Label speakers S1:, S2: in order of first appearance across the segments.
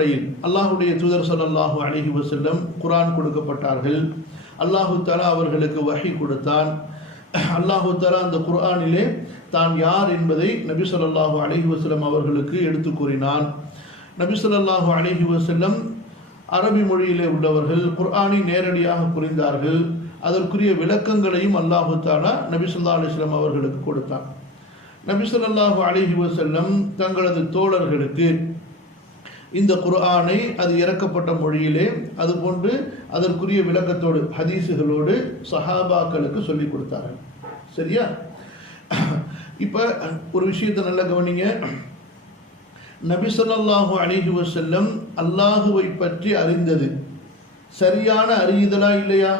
S1: அடிப்படையில் அல்லாஹுடைய தூதர் ஸல்லல்லாஹு அலஹி வசல்லம் குர்ஆன் கொடுக்கப்பட்டார்கள். அல்லாஹு தஆலா அவர்களுக்கு வகை கொடுத்தான். அல்லாஹு தஆலா அந்த குர்ஆனிலே தான் யார் என்பதை நபி சொல்லாஹு அலஹி வஸல்லம் அவர்களுக்கு எடுத்து கூறினான். நபி சொல்லாஹு அலஹி வசல்லம் அரபி மொழியிலே உள்ளவர்கள் குர்ஆனை நேரடியாக புரிந்தார்கள். அதற்குரிய விளக்கங்களையும் அல்லாஹு தாலா நபி சொல்லா அலிஸ்லாம் அவர்களுக்கு கொடுத்தான். நபி சொல்லாஹு அலைஹி வசல்லம் தங்களது தோழர்களுக்கு இந்த குர்ஆனை அது இறக்கப்பட்ட மொழியிலே அதுபோன்று அதற்குரிய விளக்கத்தோடு ஹதீஸுகளோடு சஹாபாக்களுக்கு சொல்லி கொடுத்தார்கள். சரியா? இப்போ ஒரு விஷயத்தை நல்லா கவனிங்க. நபி ஸல்லல்லாஹு அலைஹி அல்லாஹுவை பற்றி அறிந்தது. சரியான அறியுதலா இல்லையா?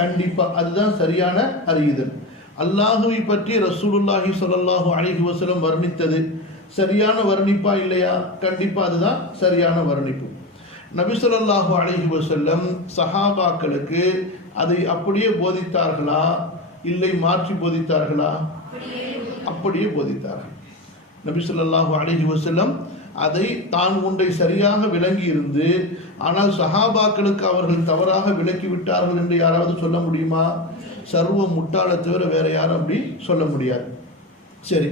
S1: கண்டிப்பாக அதுதான் சரியான அறியுதல். அல்லாஹுவை பற்றி ரசூலுல்லாஹி ஸல்லல்லாஹு அலிஹி வசலம் வர்ணித்தது. சரியான வர்ணிப்பா இல்லையா? கண்டிப்பா அதுதான் சரியான வர்ணிப்பு. நபிசுல்லாஹு அழகி வசல்லம் சஹாபாக்களுக்கு அதை அப்படியே போதித்தார்களா? இல்லை மாற்றி போதித்தார்களா? அப்படியே போதித்தார்கள். நபிசுல்லாஹு அழகி வசல்லம் அதை தான் ஒன்றை சரியாக விளங்கி இருந்து ஆனால் சஹாபாக்களுக்கு அவர்கள் தவறாக விளக்கி விட்டார்கள் என்று யாராவது சொல்ல முடியுமா? சர்வ முட்டாள தவிர வேற யாரும் அப்படி சொல்ல முடியாது. சரி.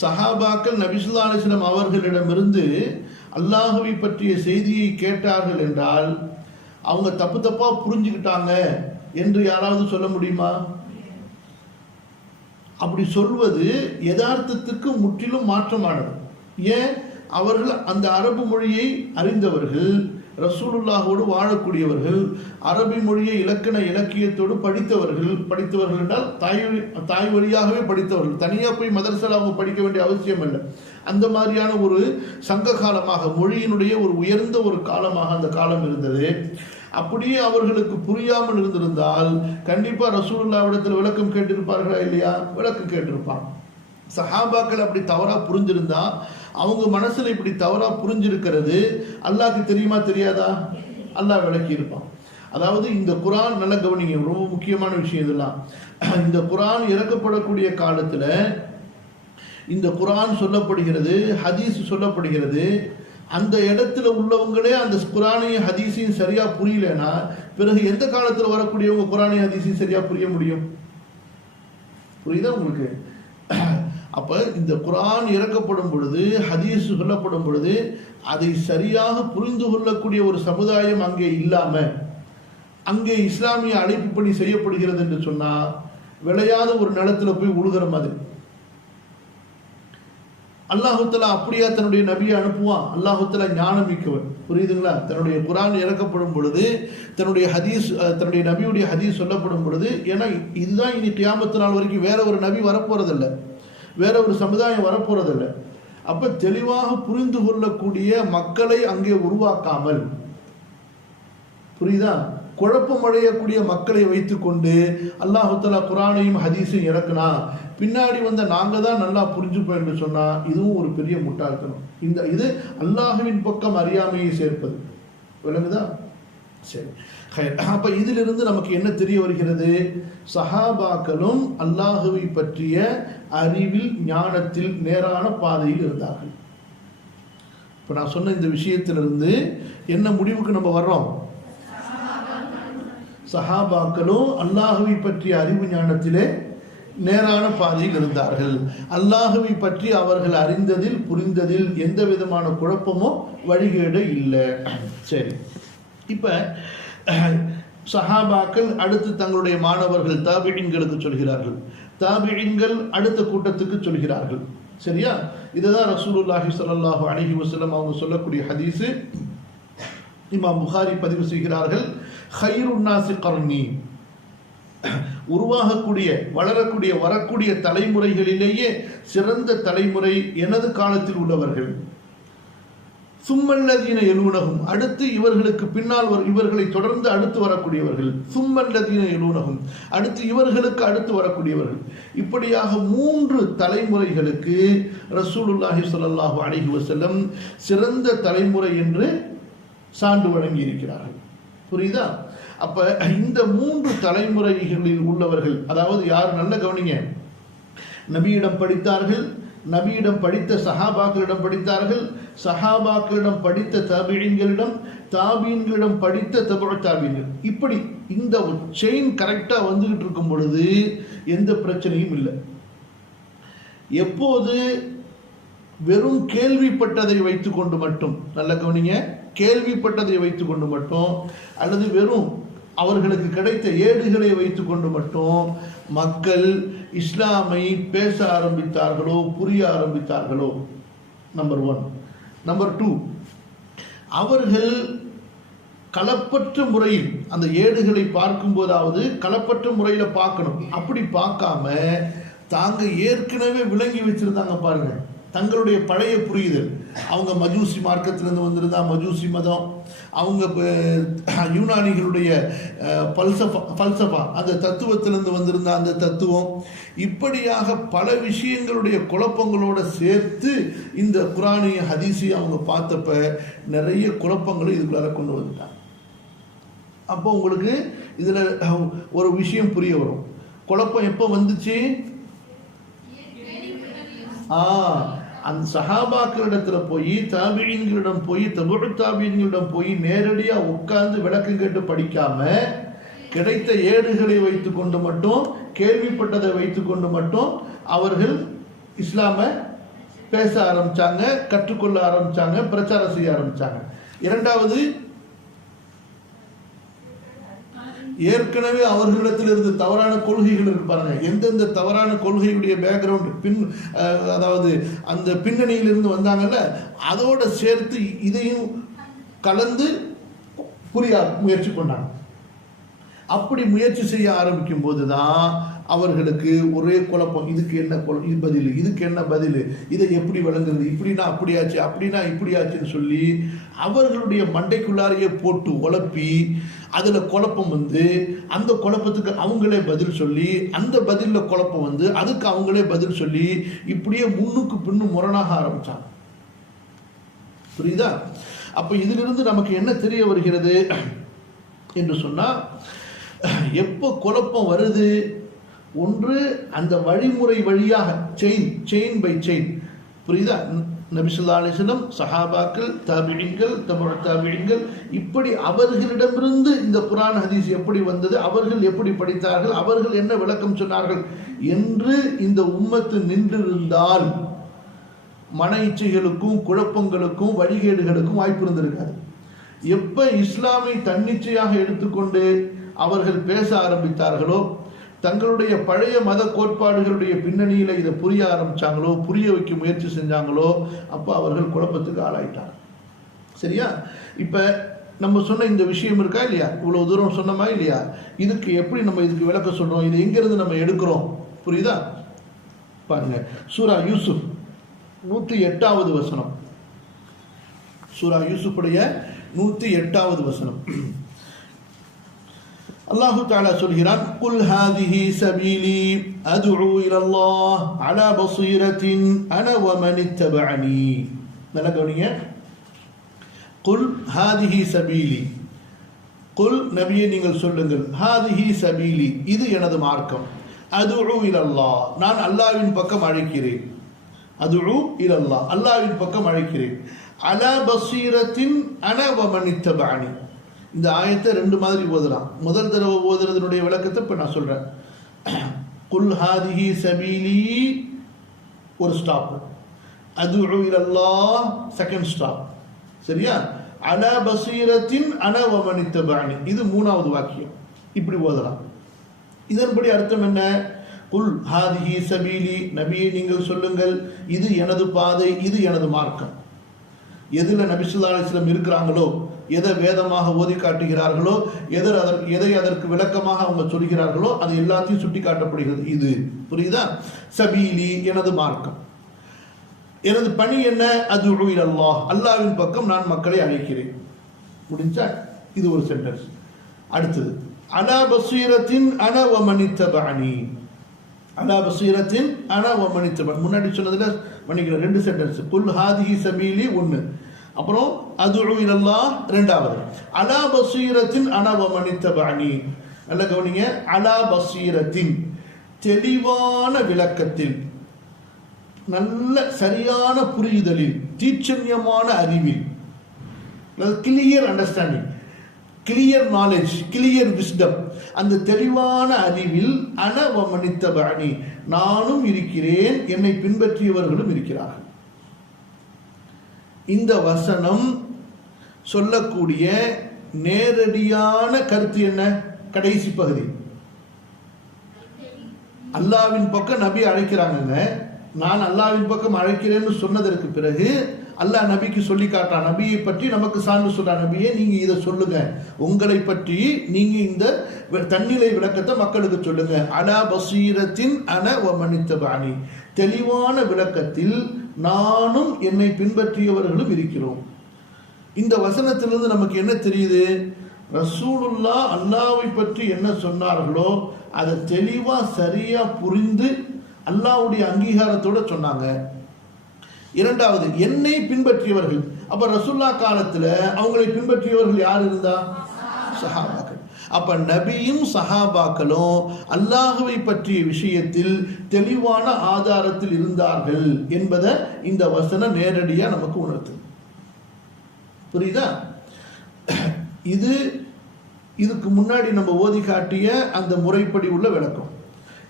S1: சஹாபாக்கள் நபிசுல்லா அலிஸ்லாம் அவர்களிடமிருந்து அல்லாஹுவை பற்றிய செய்தியை கேட்டார்கள் என்றால் அவங்க தப்பு தப்பா புரிஞ்சுக்கிட்டாங்க என்று யாராவது சொல்ல முடியுமா? அப்படி சொல்வது யதார்த்தத்துக்கு முற்றிலும் மாற்றமானது. ஏன்? அவர்கள் அந்த அரபு மொழியை அறிந்தவர்கள். ரசூலுல்லாஹோடு வாழக்கூடியவர்கள் அரபி மொழியை இலக்கண இலக்கியத்தோடு படித்தவர்கள் படித்தவர்கள் என்றால் தாய் தாய் வழியாகவே படித்தவர்கள். தனியாக போய் மதரசில் அவங்க படிக்க வேண்டிய அவசியம் இல்லை. அந்த மாதிரியான ஒரு சங்க காலமாக மொழியினுடைய ஒரு உயர்ந்த ஒரு காலமாக அந்த காலம் இருந்தது. அப்படியே அவர்களுக்கு புரியாமல் இருந்திருந்தால் கண்டிப்பா ரசூலுல்லாவிடத்தில் விளக்கம் கேட்டிருப்பார்களா இல்லையா? விளக்கம் கேட்டிருப்பான். சஹாபாக்கள் அப்படி தவறாக புரிஞ்சிருந்தால் அவங்க மனசுல இப்படி தவறா புரிஞ்சிருக்கிறது அல்லாக்கு தெரியுமா தெரியாதா? அல்லாஹ் விளக்கி இருப்பான். அதாவது இந்த குரான் நல்ல கவனிங்க ரொம்ப முக்கியமான விஷயம் இதெல்லாம். இந்த குரான் இறக்கப்படக்கூடிய காலத்துல இந்த குரான் சொல்லப்படுகிறது ஹதீஸ் சொல்லப்படுகிறது. அந்த இடத்துல உள்ளவங்களே அந்த குரானையும் ஹதீஸையும் சரியா புரியலன்னா பிறகு எந்த காலத்துல வரக்கூடியவங்க குரானையும் ஹதீஸையும் சரியா புரிய முடியும்? புரியுதா உங்களுக்கு? அப்போ இந்த குரான் இறக்கப்படும் பொழுது ஹதீஸ் சொல்லப்படும் பொழுது அதை சரியாக புரிந்து கொள்ளக்கூடிய ஒரு சமுதாயம் அங்கே இல்லாமல் அங்கே இஸ்லாமிய அழைப்பு பணி செய்யப்படுகிறது என்று சொன்னால் விளையாத ஒரு நிலத்தில் போய் உழுகிற மாதிரி. அல்லாஹுத்தலா அப்படியா தன்னுடைய நபியை அனுப்புவான். அல்லாஹுத்தலா ஞானம் மிக்கவன் புரியுதுங்களா? தன்னுடைய குரான் இறக்கப்படும் பொழுது தன்னுடைய ஹதீஸ் தன்னுடைய நபியுடைய ஹதீஸ் சொல்லப்படும் பொழுது ஏன்னா இதுதான் இனி கியாமத்து நாள் வரைக்கும் வேற ஒரு நபி வரப்போறதில்லை. வேற ஒரு சமுதாயம் வரப்போறதில்லை. அப்ப தெளிவாக புரிந்து கொள்ளக்கூடிய மக்களை அங்கே உருவாக்காமல். புரியுதா? குழப்பம் அடையக்கூடிய மக்களை வைத்துக்கொண்டு அல்லாஹு குரானையும் ஹதீஸையும் இறக்குனா பின்னாடி வந்த நாங்கள் தான் நல்லா புரிஞ்சுப்போம் என்று சொன்னால் இதுவும் ஒரு பெரிய முட்டாள்தனம். இந்த இது அல்லாஹுவின் பக்கம் அறியாமையை சேர்ப்பது. விளங்குதா? சரி. ஹைர். அப்ப இதிலிருந்து நமக்கு என்ன தெரிய வருகிறது? சஹாபாக்களும் அல்லாஹுவை பற்றிய அறிவில் ஞானத்தில் நேரான பாதையில் இருந்தார்கள். இப்ப நான் சொன்ன இந்த விஷயத்திலிருந்து என்ன முடிவுக்கு நம்ம வர்றோம்? சஹாபாக்களும் அல்லாஹுவை பற்றிய அறிவு ஞானத்திலே நேரான பாதையில் இருந்தார்கள். அல்லாஹுவை பற்றி அவர்கள் அறிந்ததில் புரிந்ததில் எந்த விதமான குழப்பமோ வழிகேடு இல்லை. சரி. இப்போ சஹாபாக்கள் அடுத்து தங்களுடைய மாணவர்கள் தாபியின்களுக்கு சொல்கிறார்கள். தாபியின்கள் அடுத்த கூட்டத்துக்கு சொல்கிறார்கள். சரியா? இதுதான் ரசூலுல்லாஹி சல்லாஹூ அலஹி வசலம் அவங்க சொல்லக்கூடிய ஹதீஸு. இமாம் புகாரி பதிவு செய்கிறார்கள் ஹைருன்னாசி கர்ணி உருவாகக்கூடிய வளரக்கூடிய வரக்கூடிய தலைமுறைகளிலேயே சிறந்த தலைமுறை எனது காலத்தில் உள்ளவர்கள். சும்மல்லதீன எழுனகும் அடுத்து இவர்களுக்கு பின்னால் இவர்களை தொடர்ந்து அடுத்து வரக்கூடியவர்கள். சும்மல்லதீன எழுனகும் அடுத்து இவர்களுக்கு அடுத்து வரக்கூடியவர்கள். இப்படியாக மூன்று தலைமுறைகளுக்கு ரசூலுல்லாஹி சொல்லாஹு அலைஹி வசல்லம் சிறந்த தலைமுறை என்று சான்று வழங்கி இருக்கிறார்கள் புரியுதா? அப்ப இந்த மூன்று தலைமுறைகளில் உள்ளவர்கள் அதாவது யார்? நல்ல கவனிங்க. நபியிடம் படித்தார்கள் நபியிடம் படித்த சஹாபாக்களிடம் படித்தார்கள். சஹாபாக்களிடம் படித்த தாபீன்களிடம் தாபீன்களிடம் படித்த தபு தாபீன்கள் இப்படி இந்த செயின் கரெக்டாக வந்துகிட்டு இருக்கும் பொழுது எந்த பிரச்சனையும் இல்லை. எப்போது வெறும் கேள்விப்பட்டதை வைத்துக்கொண்டு மட்டும் நல்ல கவனிங்க கேள்விப்பட்டதை வைத்துக்கொண்டு மட்டும் அல்லது வெறும் அவர்களுக்கு கிடைத்த ஏடுகளை வைத்துக்கொண்டு மட்டும் மக்கள் இஸ்லாமை பேச ஆரம்பித்தார்களோ புரிய ஆரம்பித்தார்களோ? நம்பர் ஒன் நம்பர் டூ அவர்கள் களப்பற்ற முறையில் அந்த ஏடுகளை பார்க்கும்போதாவது கலப்பற்ற களப்பற்ற முறையில் பார்க்கணும். அப்படி பார்க்காம தாங்க ஏற்கனவே விளங்கி வச்சிருந்தாங்க பாருங்கள் தங்களுடைய பழைய புரியுதல் அவங்க மஜூசி மார்க்கத்திலிருந்து வந்திருந்தா மஜூசி மதம். அவங்க யூனானிகளுடைய பல்சஃபா பல்சஃபா அந்த தத்துவத்திலிருந்து வந்திருந்த அந்த தத்துவம். இப்படியாக பல விஷயங்களுடைய குழப்பங்களோட சேர்த்து இந்த குரானிய ஹதீஸி அவங்க பார்த்தப்ப நிறைய குழப்பங்களை இதுக்குள்ளார கொண்டு வந்துட்டாங்க. அப்போ உங்களுக்கு இதில் ஒரு விஷயம் புரிய வரும். குழப்பம் எப்போ வந்துச்சு? ஆ. அந்த சஹாபாக்களிடத்துல போய் தாபியன்களிடம் போய் தமிழ் தாபியன்களிடம் போய் நேரடியா உட்கார்ந்து விளக்கம் கேட்டு படிக்காம கிடைத்த ஏடுகளை வைத்துக்கொண்டு மட்டும் கேள்விப்பட்டதை வைத்துக்கொண்டு மட்டும் அவர்கள் இஸ்லாம பேச ஆரம்பிச்சாங்க கற்றுக்கொள்ள ஆரம்பிச்சாங்க பிரச்சாரம் செய்ய ஆரம்பிச்சாங்க. இரண்டாவது ஏற்கனவே அவர்களிடத்தில் இருந்து தவறான கொள்கைகள் இருக்கு பாருங்க. எந்தெந்த தவறான கொள்கையுடைய பேக்ரவுண்ட் பின் அதாவது அந்த பின்னணியிலிருந்து வந்தாங்கல்ல அதோட சேர்த்து இதையும் கலந்து புரிய முயற்சி பண்ணாங்க அப்படி முயற்சி செய்ய ஆரம்பிக்கும் போது தான் அவர்களுக்கு ஒரே குழப்பம். இதுக்கு என்ன இது பதில்? இதுக்கு என்ன பதில்? இதை எப்படி வழங்குறது இப்படின்னா அப்படியாச்சு அப்படின்னா இப்படியாச்சுன்னு சொல்லி அவர்களுடைய மண்டைக்குள்ளாரையே போட்டு உழப்பி அதில் குழப்பம் வந்து அந்த குழப்பத்துக்கு அவங்களே பதில் சொல்லி அந்த பதிலில் குழப்பம் வந்து அதுக்கு அவங்களே பதில் சொல்லி இப்படியே முன்னுக்கு பின்னு முரணாக ஆரம்பித்தாங்க புரியுதா? அப்போ இதிலிருந்து நமக்கு என்ன தெரிய வருகிறது என்று சொன்னால் எப்போ குழப்பம் வருது? ஒன்று அந்த வழிமுறை வழியாக செயின் செயின் பை செயின் புரியுதா? நபிசுல்லா அலிஸ்லம் சஹாபாக்கள் தாபிழிங்கள் தமிழ் தாபிழிங்கள் இப்படி அவர்களிடமிருந்து இந்த குரான் ஹதீஸ் எப்படி வந்தது அவர்கள் எப்படி படித்தார்கள் அவர்கள் என்ன விளக்கம் சொன்னார்கள் என்று இந்த உம்மத்து நின்றிருந்தால் மன இச்சைகளுக்கும் குழப்பங்களுக்கும் வழிகேடுகளுக்கும் வாய்ப்பு இருந்திருக்காது. எப்ப இஸ்லாமை தன்னிச்சையாக எடுத்துக்கொண்டு அவர்கள் பேச ஆரம்பித்தார்களோ தங்களுடைய பழைய மத கோட்பாடுகளுடைய பின்னணியில் இதை புரிய ஆரம்பிச்சாங்களோ புரிய வைக்க முயற்சி செஞ்சாங்களோ அப்போ அவர்கள் குழப்பத்துக்கு ஆளாயிட்டாங்க. சரியா? இப்போ நம்ம சொன்ன இந்த விஷயம் இருக்கா இல்லையா? இவ்வளோ தூரம் சொன்னோமா இல்லையா? இதுக்கு எப்படி நம்ம இதுக்கு விளக்க சொல்கிறோம் இது எங்கேருந்து நம்ம எடுக்கிறோம்? புரியுதா? பாருங்க. சூரா யூசுப் நூற்றி எட்டாவது வசனம். சூரா யூசுப்புடைய நூற்றி எட்டாவது வசனம். அல்லாஹு தாலா சொல்கிறான் குல் ஹாதிஹி சபீலி அதுஉ இலல்லாஹ் அலா பஸீரத்தின் அன வ மனித்தபஅனி நல்லா கவனிங்க. குல் ஹாதிஹி சபீலி. குல் நபியே நீங்கள் சொல்லுங்கள். ஹாதிஹி சபீலி. இது எனது மார்க்கம். அதுஉ இலல்லாஹ். நான் அல்லாஹ்வின் பக்கம் அழைக்கிறேன். அதுஉ இலல்லாஹ். அல்லாஹ்வின் பக்கம் அழைக்கிறேன். அலா பசீரத்தின் அன வமன் இத்தபஅனி. இந்த ஆயத்தை ரெண்டு மாதிரி ஓதலாம். முதல் தடவை ஓதுறதுனுடைய விளக்கத்தை இப்போ நான் சொல்கிறேன் குல் ஹாதிஹி சபீலி ஒரு ஸ்டாப் அது அல்லா செகண்ட் ஸ்டாப் சரியா? அல பசீரத்தின் அன வமன் இது மூணாவது வாக்கியம். இப்படி ஓதலாம். இதன்படி அர்த்தம் என்ன? குல் ஹாதிஹி சபீலி நபியை நீங்கள் சொல்லுங்கள். இது எனது பாதை இது எனது மார்க்கம். எதில் நபிசுல்லா அலிஸ்லம் இருக்கிறாங்களோ எதை வேதமாக ஓதி காட்டுகிறார்களோ எதர் அதற்கு எதை அதற்கு விளக்கமாக அவங்க சொல்கிறார்களோ அது எல்லாத்தையும் சுட்டி காட்டப்படுகிறது. இது புரியுதா? சபீலி எனது மார்க்கம். எனது பணி என்ன? அது அல்லாஹ் அல்லாவின் பக்கம் நான் மக்களை அழைக்கிறேன். முடிஞ்சா? இது ஒரு சென்டென்ஸ் அடுத்தது. அலா பசீரத்தின் அன வமனித்தபஅனி. அலா பசீரத்தின் அன முன்னாடி சொன்னதுல மன்னிக்கிறேன் ரெண்டு சென்டென்ஸ் குல் ஹாதிஹி சபீலி ஒன்று அப்புறம் அது இலல்லாஹ் ரெண்டாவது. அலா பசீரத்தின் அன பாணி நல்ல கவனிங்க. அலா பசீரத்தின் தெளிவான விளக்கத்தில் நல்ல சரியான புரியுதலில் தீட்சண்யமான அறிவில் clear understanding clear knowledge clear wisdom அந்த தெளிவான அறிவில் அனவமனித்த பாணி நானும் இருக்கிறேன் என்னை பின்பற்றியவர்களும் இருக்கிறார்கள். இந்த வசனம் சொல்லக்கூடிய நேரடியான கருத்து என்ன? கடைசி பகுதி. அல்லாவின் பக்கம் நபி அழைக்கிறாங்கங்க. நான் அல்லாவின் பக்கம் அழைக்கிறேன்னு சொன்னதற்கு பிறகு அல்லாஹ் நபிக்கு சொல்லி காட்டான் நபியை பற்றி நமக்கு சான்று சொல்றான் நபியே நீங்க இதை சொல்லுங்க. உங்களை பற்றி நீங்க இந்த தன்னிலை விளக்கத்தை மக்களுக்கு சொல்லுங்க. அனா பசீரத்தின் அன வமனித்த பாணி தெளிவான விளக்கத்தில் நானும் என்னை பின்பற்றியவர்களும் இருக்கிறோம். இந்த வசனத்திலிருந்து நமக்கு என்ன தெரியுது? ரசூலுல்லா அல்லாவை பற்றி என்ன சொன்னார்களோ அதை தெளிவாக சரியாக புரிந்து அல்லாவுடைய அங்கீகாரத்தோட சொன்னாங்க. இரண்டாவது என்னை பின்பற்றியவர்கள். அப்போ ரசுல்லா காலத்தில் அவங்களை பின்பற்றியவர்கள் யார் இருந்தா? சஹாபா. அப்ப நபியும் சஹாபாக்களும் அல்லாஹுவை பற்றிய விஷயத்தில் தெளிவான ஆதாரத்தில் இருந்தார்கள் என்பதை இந்த வசனம் நேரடியா நமக்கு உணர்த்துது புரியுதா இது இதுக்கு முன்னாடி நம்ம ஓதி காட்டிய அந்த முறைப்படி உள்ள விளக்கம்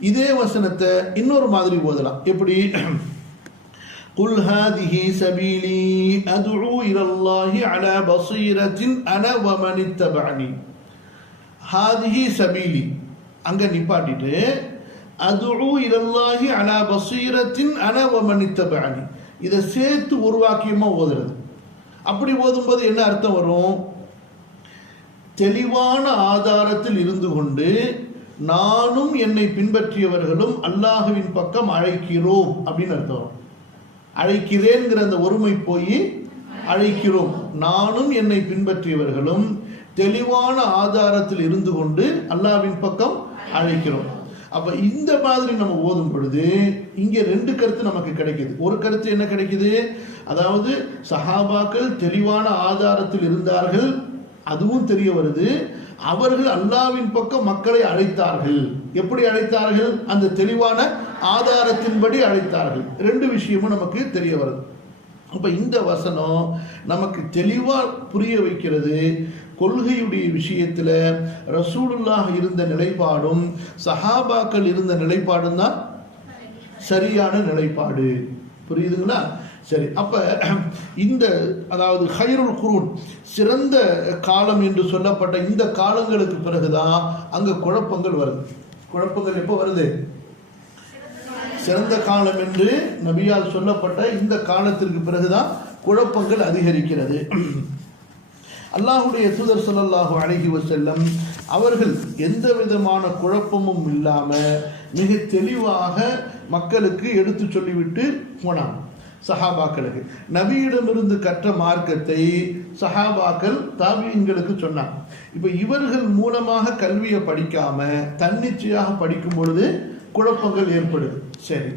S1: இதே வசனத்தை இன்னொரு மாதிரி ஓதலாம் எப்படி قل هذه سبيلي أدعو إلى الله على بصيرة أنا ومن اتبعني ஹாதிஹி சபீலி. அங்கே நிப்பாட்டிட்டு அதுஉ இதல்லாஹி அலா பசீரத்தின் அனவமனித்தபாணி இதை சேர்த்து உருவாக்கியமாக ஓதுறது. அப்படி ஓதும்போது என்ன அர்த்தம் வரும்? தெளிவான ஆதாரத்தில் இருந்து கொண்டு நானும் என்னை பின்பற்றியவர்களும் அல்லாஹுவின் பக்கம் அழைக்கிறோம் அப்படின்னு அர்த்தம் அழைக்கிறேங்கிற அந்த ஒருமை போய் அழைக்கிறோம். நானும் என்னை பின்பற்றியவர்களும் தெளிவான ஆதாரத்தில் இருந்து கொண்டு அல்லாவின் பக்கம் அழைக்கிறோம். அப்ப இந்த மாதிரி நம்ம ஓதும் பொழுது இங்க ரெண்டு கருத்து நமக்கு கிடைக்குது. ஒரு கருத்து என்ன கிடைக்குது? அதாவது சஹாபாக்கள் தெளிவான ஆதாரத்தில் இருந்தார்கள் அதுவும் தெரிய வருது. அவர்கள் அல்லாவின் பக்கம் மக்களை அழைத்தார்கள். எப்படி அழைத்தார்கள்? அந்த தெளிவான ஆதாரத்தின்படி அழைத்தார்கள். ரெண்டு விஷயமும் நமக்கு தெரிய வருது. அப்ப இந்த வசனம் நமக்கு தெளிவா புரிய வைக்கிறது. கொள்கையுடைய விஷயத்தில் ரசூலுல்லாஹ் இருந்த நிலைப்பாடும் சஹாபாக்கள் இருந்த நிலைப்பாடும் தான் சரியான நிலைப்பாடு. புரியுதுங்களா? சரி அப்ப இந்த அதாவது ஹைருல் குரூன் சிறந்த காலம் என்று சொல்லப்பட்ட இந்த காலங்களுக்கு பிறகுதான் அங்க குழப்பங்கள் வருது. குழப்பங்கள் எப்போ வருது? சிறந்த காலம் என்று நபியால் சொல்லப்பட்ட இந்த காலத்திற்கு பிறகுதான் குழப்பங்கள் அதிகரிக்கிறது. அல்லாஹுடைய தூதர் ஸல்லல்லாஹு அலைஹி செல்லம் அவர்கள் எந்த விதமான குழப்பமும் இல்லாம மிக தெளிவாக மக்களுக்கு எடுத்து சொல்லிவிட்டு போனாங்க. சஹாபாக்களுக்கு. நபியிடமிருந்து கற்ற மார்க்கத்தை சஹாபாக்கள் தாபியன்களுக்கு சொன்னாங்க. இப்போ இவர்கள் மூலமாக கல்வியை படிக்காம தன்னிச்சையாக படிக்கும் பொழுது குழப்பங்கள் ஏற்படுது. சரி.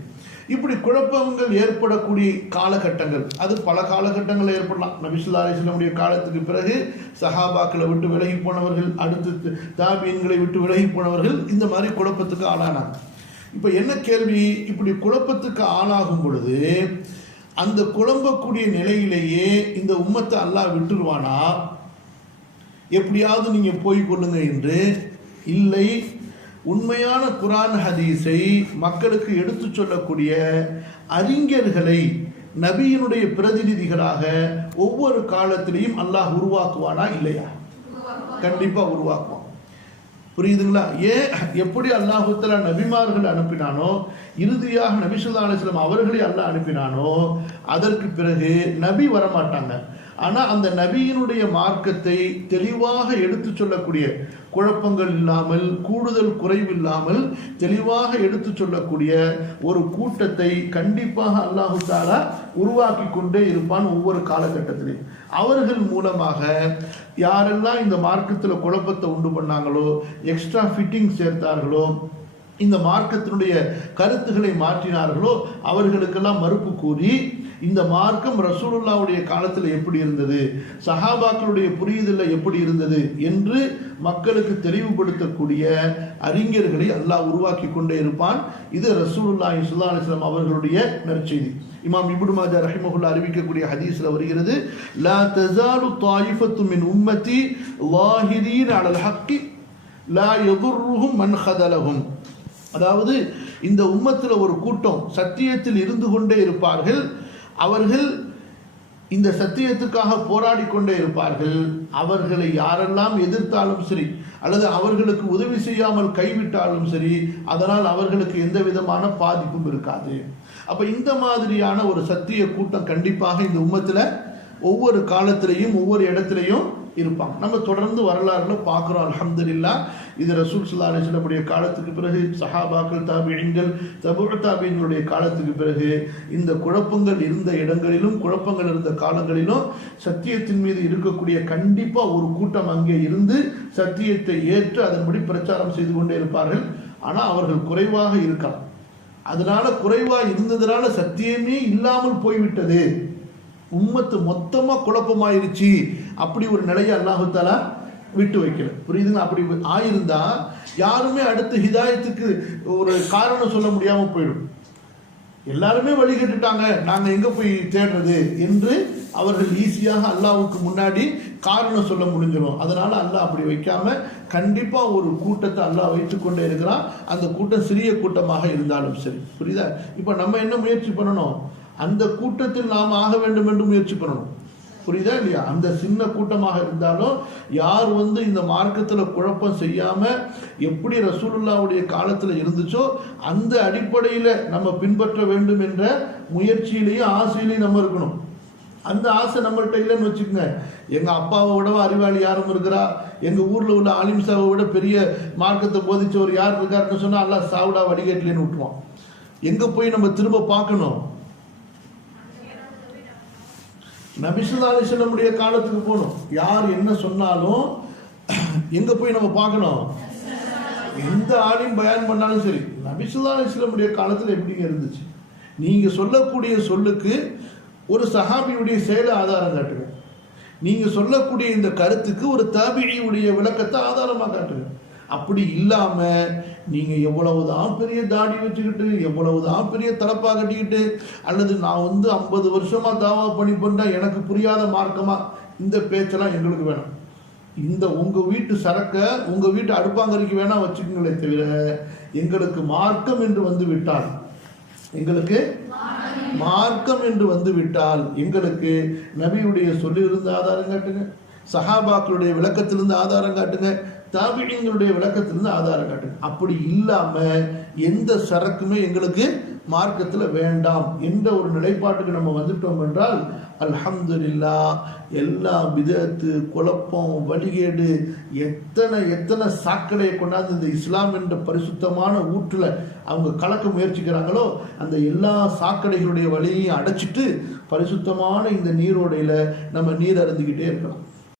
S1: இப்படி குழப்பங்கள் ஏற்படக்கூடிய காலகட்டங்கள். அது பல காலகட்டங்கள் ஏற்படலாம். நபிசுல்லா அலிஸ்லமுடைய காலத்துக்கு பிறகு சஹாபாக்களை விட்டு விலகி போனவர்கள் அடுத்து தாபியன்களை விட்டு விலகி போனவர்கள் இந்த மாதிரி குழப்பத்துக்கு ஆளானாங்க. இப்போ என்ன கேள்வி? இப்படி குழப்பத்துக்கு ஆளாகும் பொழுது அந்த குழம்பக்கூடிய நிலையிலேயே இந்த உம்மத்தை அல்லாஹ் விட்டுருவானா? எப்படியாவது நீங்கள் போய் கொள்ளுங்க என்று இல்லை உண்மையான குரான் ஹதீஸை மக்களுக்கு எடுத்துச் சொல்லக்கூடிய அறிஞர்களை நபியினுடைய பிரதிநிதிகளாக ஒவ்வொரு காலத்திலையும் அல்லாஹ் உருவாக்குவானா இல்லையா? கண்டிப்பாக உருவாக்குவான். புரியுதுங்களா? ஏன் எப்படி அல்லாஹுத்தலா நபிமார்கள் அனுப்பினானோ இறுதியாக நபி சொல்லா அலிஸ்லாம் அவர்களை அல்லாஹ் அனுப்பினானோ அதற்கு பிறகு நபி வரமாட்டாங்க. ஆனால் அந்த நபியினுடைய மார்க்கத்தை தெளிவாக எடுத்து சொல்லக்கூடிய குழப்பங்கள் இல்லாமல் கூடுதல் குறைவில்லாமல் தெளிவாக எடுத்து சொல்லக்கூடிய ஒரு கூட்டத்தை கண்டிப்பாக அல்லாஹு தாலா உருவாக்கி கொண்டே இருப்பான் ஒவ்வொரு காலகட்டத்திலையும் அவர்கள் மூலமாக யாரெல்லாம் இந்த மார்க்கத்தில் குழப்பத்தை உண்டு பண்ணாங்களோ எக்ஸ்ட்ரா ஃபிட்டிங் சேர்த்தார்களோ இந்த மார்க்கத்தினுடைய கருத்துக்களை மாற்றினார்களோ அவர்களுக்கெல்லாம் மறுப்பு கூறி இந்த மார்க்கம் ரசூலுல்லாவுடைய காலத்தில் எப்படி இருந்தது? சஹாபாக்களுடைய புரியுதலில் எப்படி இருந்தது? என்று மக்களுக்கு தெளிவுபடுத்தக்கூடிய அறிஞர்களை அல்லாஹ் உருவாக்கி கொண்டே இருப்பான். இது ரசூலுல்லாஹி சுல்லா அலிஸ்லாம் அவர்களுடைய நற்செய்தி. இமாம் இபுடு மாஜா ரஹிமகுல்லா அறிவிக்கக்கூடிய ஹதீஸ்ல வருகிறது லா தஸாலு தாயிஃபத்து மின் உம்மத்தி லாஹிரீன் அலல் ஹக்கி லா எதுர்ருகும் மன் ஹதலகும் அதாவது இந்த உம்மத்தில் ஒரு கூட்டம் சத்தியத்தில் இருந்து கொண்டே இருப்பார்கள். அவர்கள் இந்த சத்தியத்துக்காக போராடி கொண்டே இருப்பார்கள். அவர்களை யாரெல்லாம் எதிர்த்தாலும் சரி அல்லது அவர்களுக்கு உதவி செய்யாமல் கைவிட்டாலும் சரி அதனால் அவர்களுக்கு எந்த விதமான பாதிப்பும் இருக்காது. அப்ப இந்த மாதிரியான ஒரு சத்திய கூட்டம் கண்டிப்பாக இந்த உம்மத்தில் ஒவ்வொரு காலத்திலையும் ஒவ்வொரு இடத்துலையும் இருப்பாங்க. நம்ம தொடர்ந்து வரலாறுல பார்க்குறோம் அல்ஹம்துலில்லா. இது ரசூல் சுல்லா அலிஸ்லமுடைய காலத்துக்கு பிறகு சஹாபாக்கள் தாபியங்கள் தபு தாபியங்களுடைய காலத்துக்கு பிறகு இந்த குழப்பங்கள் இருந்த இடங்களிலும் குழப்பங்கள் இருந்த காலங்களிலும் சத்தியத்தின் மீது இருக்கக்கூடிய கண்டிப்பாக ஒரு கூட்டம் அங்கே இருந்து சத்தியத்தை ஏற்று அதன்படி பிரச்சாரம் செய்து கொண்டே இருப்பார்கள். ஆனால் அவர்கள் குறைவாக இருக்கலாம். அதனால குறைவாக இருந்ததுனால சத்தியமே இல்லாமல் போய்விட்டது. உம்மத்து மொத்தமாக குழப்பமாயிருச்சு. அப்படி ஒரு நிலையை அல்லாஹாலா விட்டு வைக்கல. புரியுதுங்க அப்படி ஆயிருந்தா யாருமே அடுத்து ஹிதாயத்துக்கு ஒரு காரணம் சொல்ல முடியாமல் போயிடும். எல்லாருமே வழி கட்டுட்டாங்க. நாங்கள் எங்கே போய் தேடுறது என்று அவர்கள் ஈஸியாக அல்லாவுக்கு முன்னாடி காரணம் சொல்ல முடிஞ்சிடும். அதனால் அல்லாஹ் அப்படி வைக்காம கண்டிப்பாக ஒரு கூட்டத்தை அல்லாஹ் வைத்து கொண்டே இருக்கிறான். அந்த கூட்டம் சிறிய கூட்டமாக இருந்தாலும் சரி. புரியுதா? இப்போ நம்ம என்ன முயற்சி பண்ணணும்? அந்த கூட்டத்தில் நாம் ஆக வேண்டும் என்று முயற்சி பண்ணணும். புரியுதா இல்லையா? அந்த சின்ன கூட்டமாக இருந்தாலும் யார் வந்து இந்த மார்க்கத்தில் குழப்பம் செய்யாமல் எப்படி ரசூலுல்லாவுடைய காலத்தில் இருந்துச்சோ அந்த அடிப்படையில் நம்ம பின்பற்ற வேண்டும் என்ற முயற்சியிலையும் ஆசையிலையும் நம்ம இருக்கணும். அந்த ஆசை நம்மள்கிட்ட இல்லைன்னு வச்சுக்கோங்க. எங்கள் அப்பாவை விடவோ அறிவாளி யாரும் இருக்கிறா? எங்கள் ஊரில் உள்ள ஆலிம்சாவை விட பெரிய மார்க்கத்தை போதிச்சவர் யார் இருக்காருன்னு சொன்னால் எல்லாம் சாவுடா வடிகட்டிலேன்னு விட்டுருவான் எங்கே போய் நம்ம திரும்ப பார்க்கணும்? நபிசுல்லா அலிஸ்லமுடைய காலத்துக்கு போகணும். யார் என்ன சொன்னாலும் எங்க போய் நம்ம பார்க்கணும்? எந்த ஆளையும் பயன் பண்ணாலும் சரி. நபிசுல்லா அலிஸ்லமுடைய காலத்தில் எப்படிங்க இருந்துச்சு? நீங்க சொல்லக்கூடிய சொல்லுக்கு ஒரு சஹாபியுடைய செயலை ஆதாரம் காட்டுங்க. நீங்க சொல்லக்கூடிய இந்த கருத்துக்கு ஒரு தாபியுடைய விளக்கத்தை ஆதாரமாக காட்டுங்க. அப்படி இல்லாம நீங்க எவ்வளவுதான் பெரிய தாடி வச்சுக்கிட்டு எவ்வளவுதான் பெரிய தலப்பா கட்டிக்கிட்டு அல்லது நான் வந்து ஐம்பது வருஷமா தாவா பண்ணி பண்ணா எனக்கு புரியாத மார்க்கமா? இந்த பேச்செல்லாம் எங்களுக்கு வேணும். இந்த உங்க வீட்டு சரக்க உங்க வீட்டு அடுப்பாங்கரைக்கு வேணா வச்சுக்கோங்களே தவிர எங்களுக்கு மார்க்கம் என்று வந்து விட்டால் எங்களுக்கு மார்க்கம் என்று வந்து விட்டால் எங்களுக்கு நபியுடைய சொல்லிலிருந்து ஆதாரம் காட்டுங்க. சஹாபாக்களுடைய விளக்கத்திலிருந்து ஆதாரம் காட்டுங்க தாபிடிங்களுடைய விளக்கத்திலிருந்து ஆதாரம் காட்டுங்க. அப்படி இல்லாமல் எந்த சரக்குமே எங்களுக்கு மார்க்கத்தில் வேண்டாம் என்ற ஒரு நிலைப்பாட்டுக்கு நம்ம வந்துட்டோம் என்றால் அல்ஹம்துல்லா எல்லா விதத்து குழப்பம் வழிகேடு எத்தனை எத்தனை சாக்கடையை கொண்டாந்து இந்த இஸ்லாம் என்ற பரிசுத்தமான ஊற்றுல அவங்க கலக்க முயற்சிக்கிறாங்களோ அந்த எல்லா சாக்கடைகளுடைய வழியையும் அடைச்சிட்டு பரிசுத்தமான இந்த நீரோடையில் நம்ம நீர் அருந்திக்கிட்டே இருக்கலாம்.